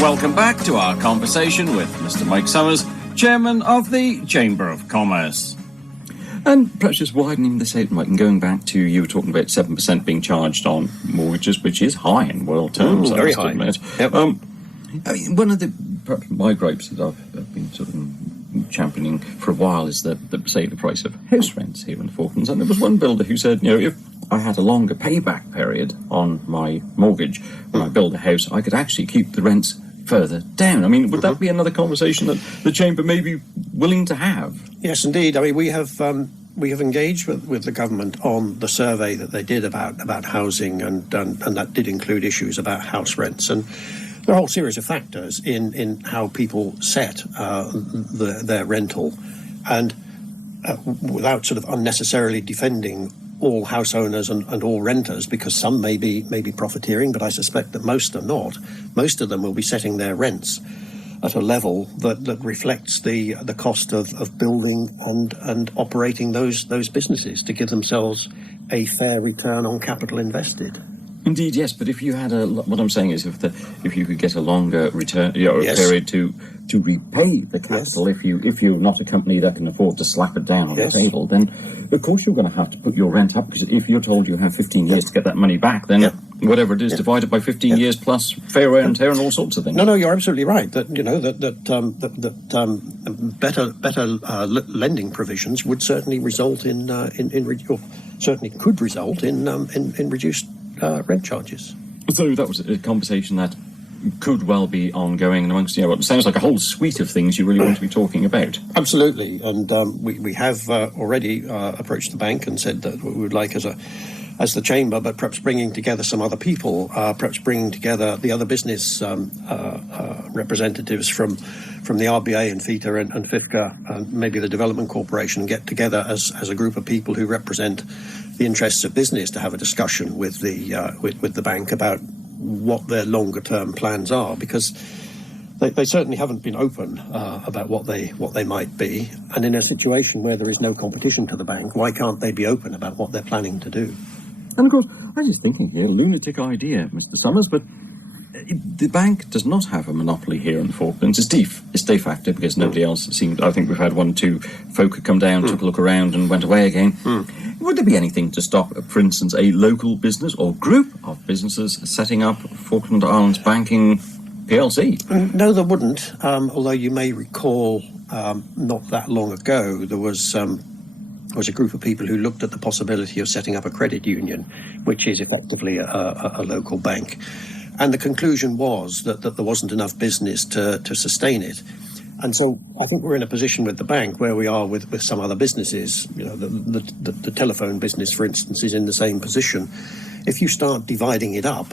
Welcome back to our conversation with Mr. Mike Summers, Chairman of the Chamber of Commerce. And perhaps just widening this out, Mike, and going back to, you were talking about 7% being charged on mortgages, which is high in world terms. Very high. Yep. I mean, one of perhaps my gripes that I've been sort of championing for a while is the price of house rents here in the Falklands. And there was one builder who said, if I had a longer payback period on my mortgage when I build a house, I could actually keep the rents further down. I mean, would that be another conversation that the Chamber may be willing to have? Yes, indeed. I mean, we have engaged with the government on the survey that they did about housing, and that did include issues about house rents. And there are a whole series of factors in how people set their rental, and without sort of unnecessarily defending all house owners and all renters, because some may be profiteering, but I suspect that most are not. Most of them will be setting their rents at a level that reflects the cost of building and operating those businesses to give themselves a fair return on capital invested. Indeed, yes. But if you had what I'm saying is, if you could get a longer return, period to repay the capital, yes. if you're not a company that can afford to slap it down on the table, then of course you're going to have to put your rent up, because if you're told you have 15 years to get that money back, then whatever it is divided by 15 years plus fair wear and tear and all sorts of things. No, you're absolutely right. That better lending provisions would certainly result or certainly could result in reduced rent charges. So that was a conversation that could well be ongoing amongst, what sounds like a whole suite of things you really want to be talking about. Absolutely, and we have already approached the bank and said that we would like, as the Chamber, but perhaps bringing together some other people, perhaps bringing together the other business representatives from the RBA and FITA and FIFCA, and maybe the Development Corporation, and get together as a group of people who represent the interests of business to have a discussion with the bank about what their longer term plans are, because they certainly haven't been open about what they might be. And in a situation where there is no competition to the bank, why can't they be open about what they're planning to do? And of course, I was just thinking here, lunatic idea, Mr. Summers, but the bank does not have a monopoly here in the Falklands. It's de facto, because nobody else seemed. I think we've had 1-2 folk who come down, took a look around and went away again. Would there be anything to stop, for instance, a local business or group of businesses setting up Falkland Islands Banking PLC? No, there wouldn't. Although you may recall, not that long ago, there was a group of people who looked at the possibility of setting up a credit union, which is effectively a local bank. And the conclusion was that there wasn't enough business to sustain it. And so I think we're in a position with the bank where we are with some other businesses. The telephone business, for instance, is in the same position. If you start dividing it up,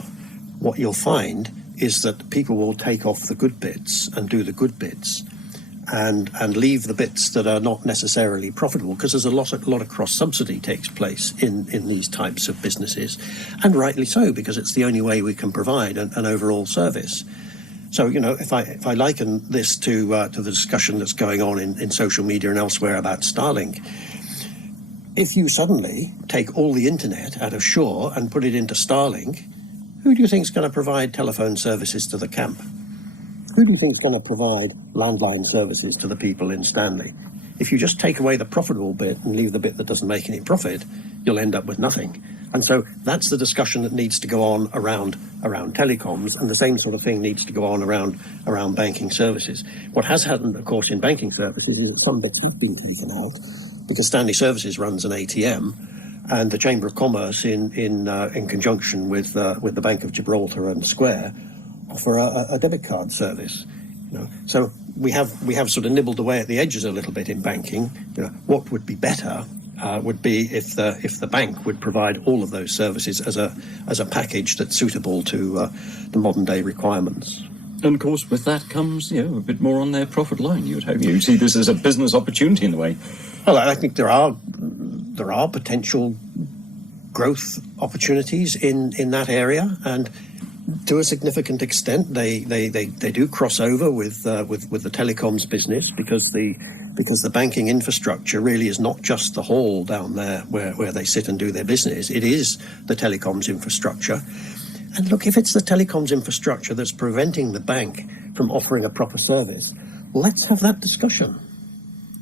what you'll find is that people will take off the good bits and do the good bits, and leave the bits that are not necessarily profitable, because there's a lot of cross-subsidy takes place in these types of businesses, and rightly so, because it's the only way we can provide an overall service. So, if I liken this to the discussion that's going on in social media and elsewhere about Starlink, if you suddenly take all the internet out of shore and put it into Starlink, who do you think is going to provide telephone services to the camp? Who do you think is going to provide landline services to the people in Stanley? If you just take away the profitable bit and leave the bit that doesn't make any profit, you'll end up with nothing. And so that's the discussion that needs to go on around telecoms, and the same sort of thing needs to go on around banking services. What has happened, of course, in banking services is that some bits have been taken out, because Stanley Services runs an ATM, and the Chamber of Commerce, in conjunction with the Bank of Gibraltar and Square, offer a debit card service. So we have sort of nibbled away at the edges a little bit in banking. What would be better would be if the bank would provide all of those services as a package that's suitable to the modern day requirements. And of course, with that comes a bit more on their profit line. You would hope. You see this as a business opportunity in a way. Well, I think there are potential growth opportunities in that area, and to a significant extent, they do cross over with the telecoms business, because the banking infrastructure really is not just the hall down there where they sit and do their business. It is the telecoms infrastructure, And look, if it's the telecoms infrastructure that's preventing the bank from offering a proper service, let's have that discussion.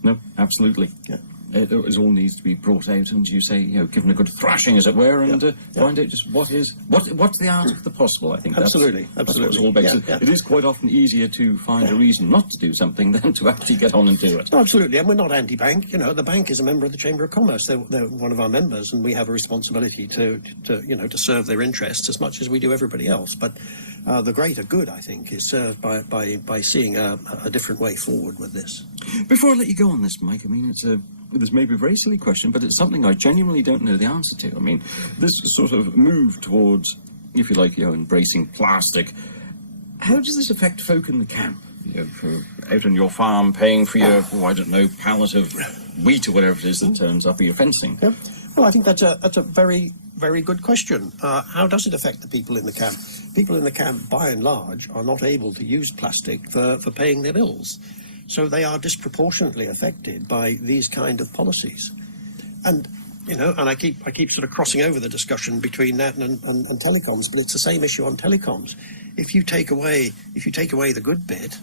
No, absolutely. Yeah. It all needs to be brought out, and you say, given a good thrashing, as it were, and find out just what's the art of the possible. I think absolutely. That's what it's all about. It is quite often easier to find a reason not to do something than to actually get on and do it. No, absolutely, and we're not anti-bank. The bank is a member of the Chamber of Commerce. They're one of our members, and we have a responsibility to serve their interests as much as we do everybody else. But the greater good, I think, is served by seeing a different way forward with this. Before I let you go on this, Mike, I mean, this may be a very silly question, but it's something I genuinely don't know the answer to. I mean, this sort of move towards, if you like, embracing plastic, how does this affect folk in the camp? Out on your farm, paying for your, pallet of wheat or whatever it is that turns up, or your fencing? Yeah. Well, I think that's a very, very good question. How does it affect the people in the camp? People in the camp, by and large, are not able to use plastic for paying their bills. So they are disproportionately affected by these kind of policies. And, and I keep sort of crossing over the discussion between that and telecoms, but it's the same issue on telecoms. If you take away the good bit,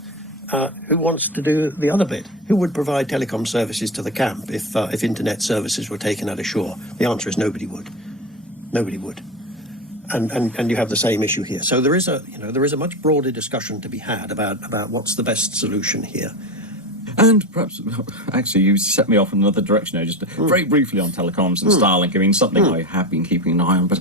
who wants to do the other bit? Who would provide telecom services to the camp if internet services were taken out of shore? The answer is nobody would. Nobody would. And you have the same issue here. So there is a much broader discussion to be had about what's the best solution here. And perhaps, actually, you set me off in another direction now, just very briefly on telecoms and Starlink. I mean, something I have been keeping an eye on, but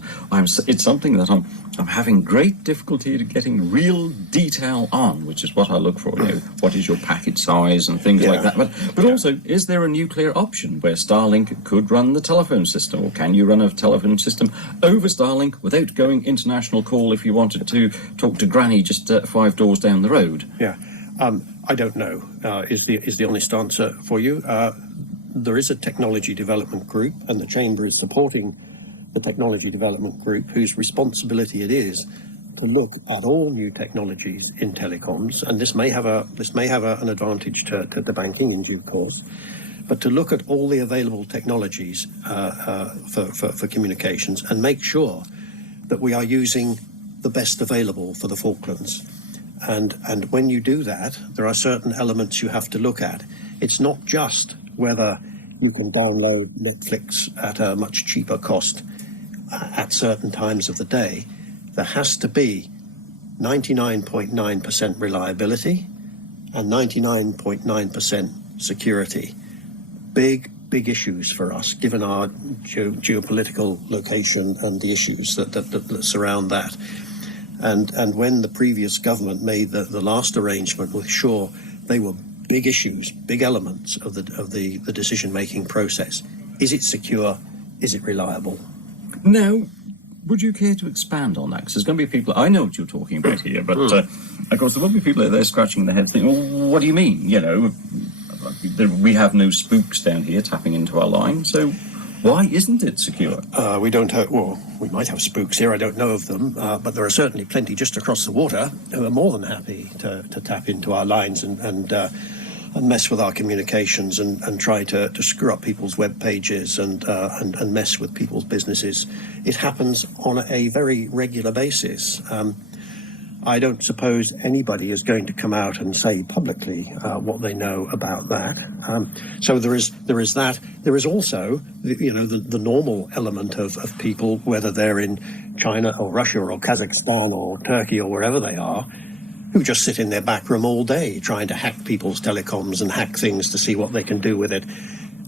it's something that I'm having great difficulty at getting real detail on, which is what I look for. What is your packet size and things like that. But also, is there a nuclear option where Starlink could run the telephone system, or can you run a telephone system over Starlink without going international call if you wanted to talk to Granny just 5 doors down the road? Yeah. I don't know, is the honest answer for you. There is a technology development group, and the Chamber is supporting the technology development group, whose responsibility it is to look at all new technologies in telecoms, and this may have an advantage to the banking in due course, but to look at all the available technologies for communications and make sure that we are using the best available for the Falklands. And when you do that, there are certain elements you have to look at. It's not just whether you can download Netflix at a much cheaper cost at certain times of the day. There has to be 99.9% reliability and 99.9% security. Big issues for us, given our geopolitical location and the issues that surround that. And when the previous government made the last arrangement with Shaw, they were big issues, big elements of the decision-making process. Is it secure? Is it reliable? Now, would you care to expand on that? Because there's going to be people, I know what you're talking about here, but of course there will be people out there scratching their heads thinking, well, what do you mean? We have no spooks down here tapping into our line, so why isn't it secure? We don't have, we might have spooks here, I don't know of them, but there are certainly plenty just across the water who are more than happy to tap into our lines and mess with our communications and try to screw up people's web pages and mess with people's businesses. It happens on a very regular basis. I don't suppose anybody is going to come out and say publicly what they know about that. So there is that. There is also the normal element of people, whether they're in China or Russia or Kazakhstan or Turkey or wherever they are, who just sit in their back room all day trying to hack people's telecoms and hack things to see what they can do with it,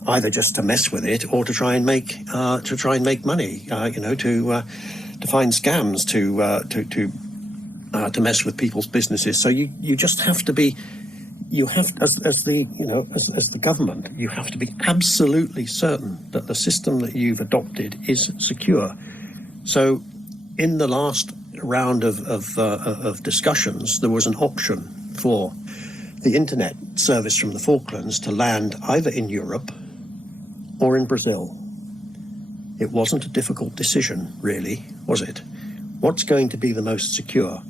either just to mess with it or to try and make money. To find scams to mess with people's businesses. So you just have to be, as the government, you have to be absolutely certain that the system that you've adopted is secure. So in the last round of discussions, there was an option for the internet service from the Falklands to land either in Europe or in Brazil. It wasn't a difficult decision, really, was it? What's going to be the most secure?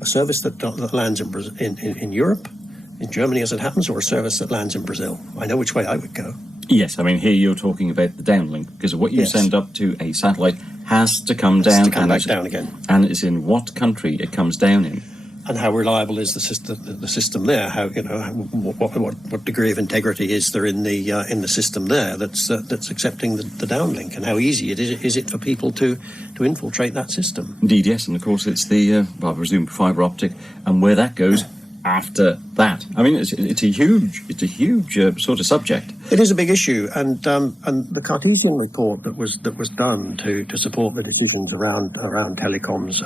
A service that lands in Europe, in Germany as it happens, or a service that lands in Brazil? I know which way I would go. Yes, I mean, here you're talking about the downlink, because what you send up to a satellite has to come down. Back down again. And it's in what country it comes down in. And how reliable is the system there? How, you know, what degree of integrity is there in the system there that's accepting the downlink, and how easy is it for people to infiltrate that system? Indeed, yes, and of course it's the I presume fibre optic, and where that goes after that. I mean, it's a huge sort of subject. It is a big issue, and the Cartesian report that was done to support the decisions around telecoms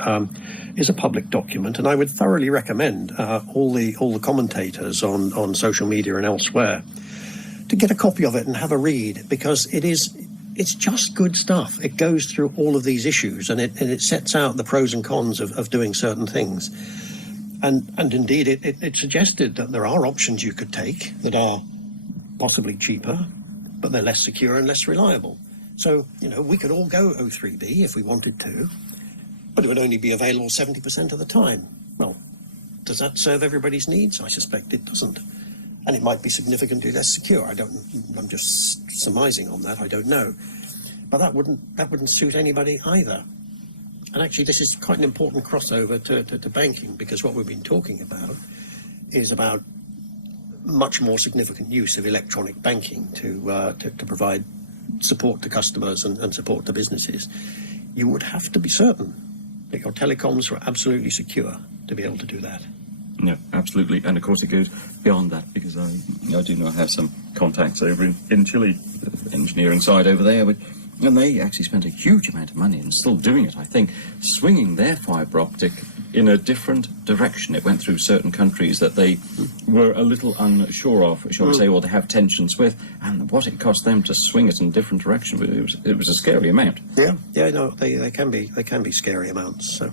is a public document, and I would thoroughly recommend all the commentators on social media and elsewhere to get a copy of it and have a read, because it's just good stuff. It goes through all of these issues, and it sets out the pros and cons of doing certain things. And indeed, it suggested that there are options you could take that are possibly cheaper, but they're less secure and less reliable. So, you know, we could all go O3B if we wanted to, but it would only be available 70% of the time. Well, does that serve everybody's needs? I suspect it doesn't. And it might be significantly less secure. I'm just surmising on that. I don't know. But that wouldn't suit anybody either. And actually, this is quite an important crossover to banking, because what we've been talking about is about much more significant use of electronic banking to provide support to customers and support to businesses. You would have to be certain that your telecoms were absolutely secure to be able to do that. No, absolutely. And of course it goes beyond that, because I do know I have some contacts over in Chile, the engineering side over there, and they actually spent a huge amount of money, and still doing it, I think, swinging their fibre optic in a different direction. It went through certain countries that they were a little unsure of, shall we say, or they have tensions with, and what it cost them to swing it in a different direction. It was a scary amount. Yeah, no, they can be scary amounts. So.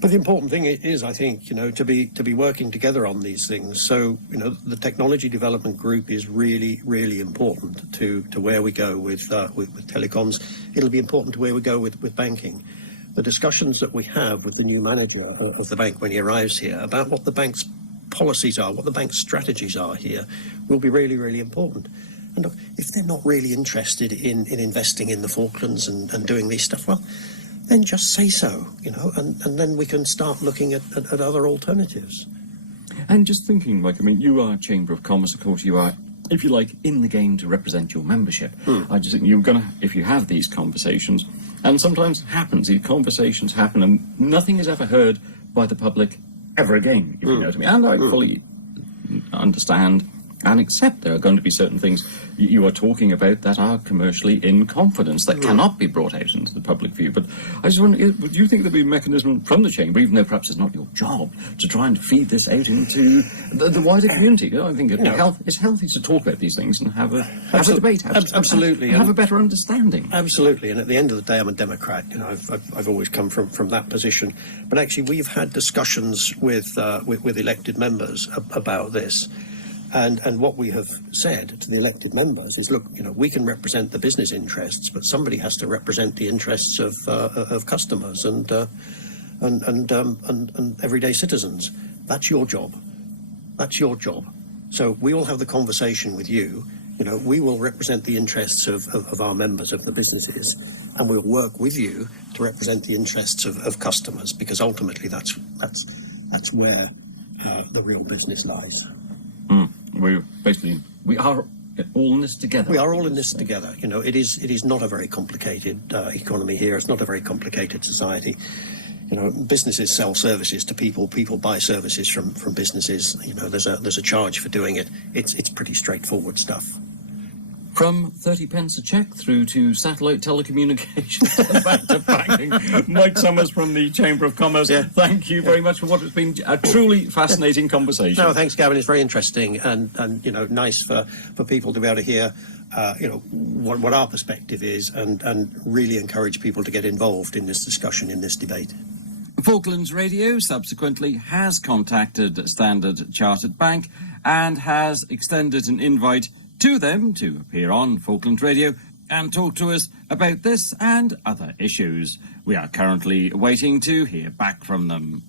But the important thing is, I think, you know, to be working together on these things. So, you know, the technology development group is really, really important to where we go with telecoms. It'll be important to where we go with banking. The discussions that we have with the new manager of the bank when he arrives here about what the bank's policies are, what the bank's strategies are here, will be really, really important. And look, if they're not really interested in investing in the Falklands and doing these stuff, well, then just say so, you know, and then we can start looking at other alternatives. And just thinking, like, I mean, you are Chamber of Commerce, of course, you are, if you like, in the game to represent your membership. I just think you're going to, if you have these conversations, and sometimes it happens, these conversations happen and nothing is ever heard by the public ever again, if you know what I mean. And I fully understand and accept there are going to be certain things you are talking about that are commercially in confidence, that cannot be brought out into the public view. But I just wonder, do you think there'd be a mechanism from the Chamber, even though perhaps it's not your job, to try and feed this out into the wider community? You know, I think it's healthy to talk about these things and have a debate. Absolutely. And have a better understanding. Absolutely. And at the end of the day, I'm a Democrat. You know, I've always come from that position. But actually, we've had discussions with elected members about this. And what we have said to the elected members is, look, you know, we can represent the business interests, but somebody has to represent the interests of customers and everyday citizens. That's your job. That's your job. So we will have the conversation with you. You know, we will represent the interests of our members, of the businesses, and we'll work with you to represent the interests of customers, because ultimately that's where the real business lies. We are all in this together. We are all in this together. You know, it is not a very complicated economy here. It's not a very complicated society. You know, businesses sell services to people. People buy services from businesses. You know, there's a charge for doing it. It's pretty straightforward stuff. From 30 pence a cheque through to satellite telecommunications and back to banking. Mike Summers from the Chamber of Commerce, thank you very much for what has been a truly fascinating conversation. No, thanks, Gavin. It's very interesting and you know, nice for people to be able to hear you know, what our perspective is and really encourage people to get involved in this discussion, in this debate. Falklands Radio subsequently has contacted Standard Chartered Bank and has extended an invite to them to appear on Falklands Radio and talk to us about this and other issues. We are currently waiting to hear back from them.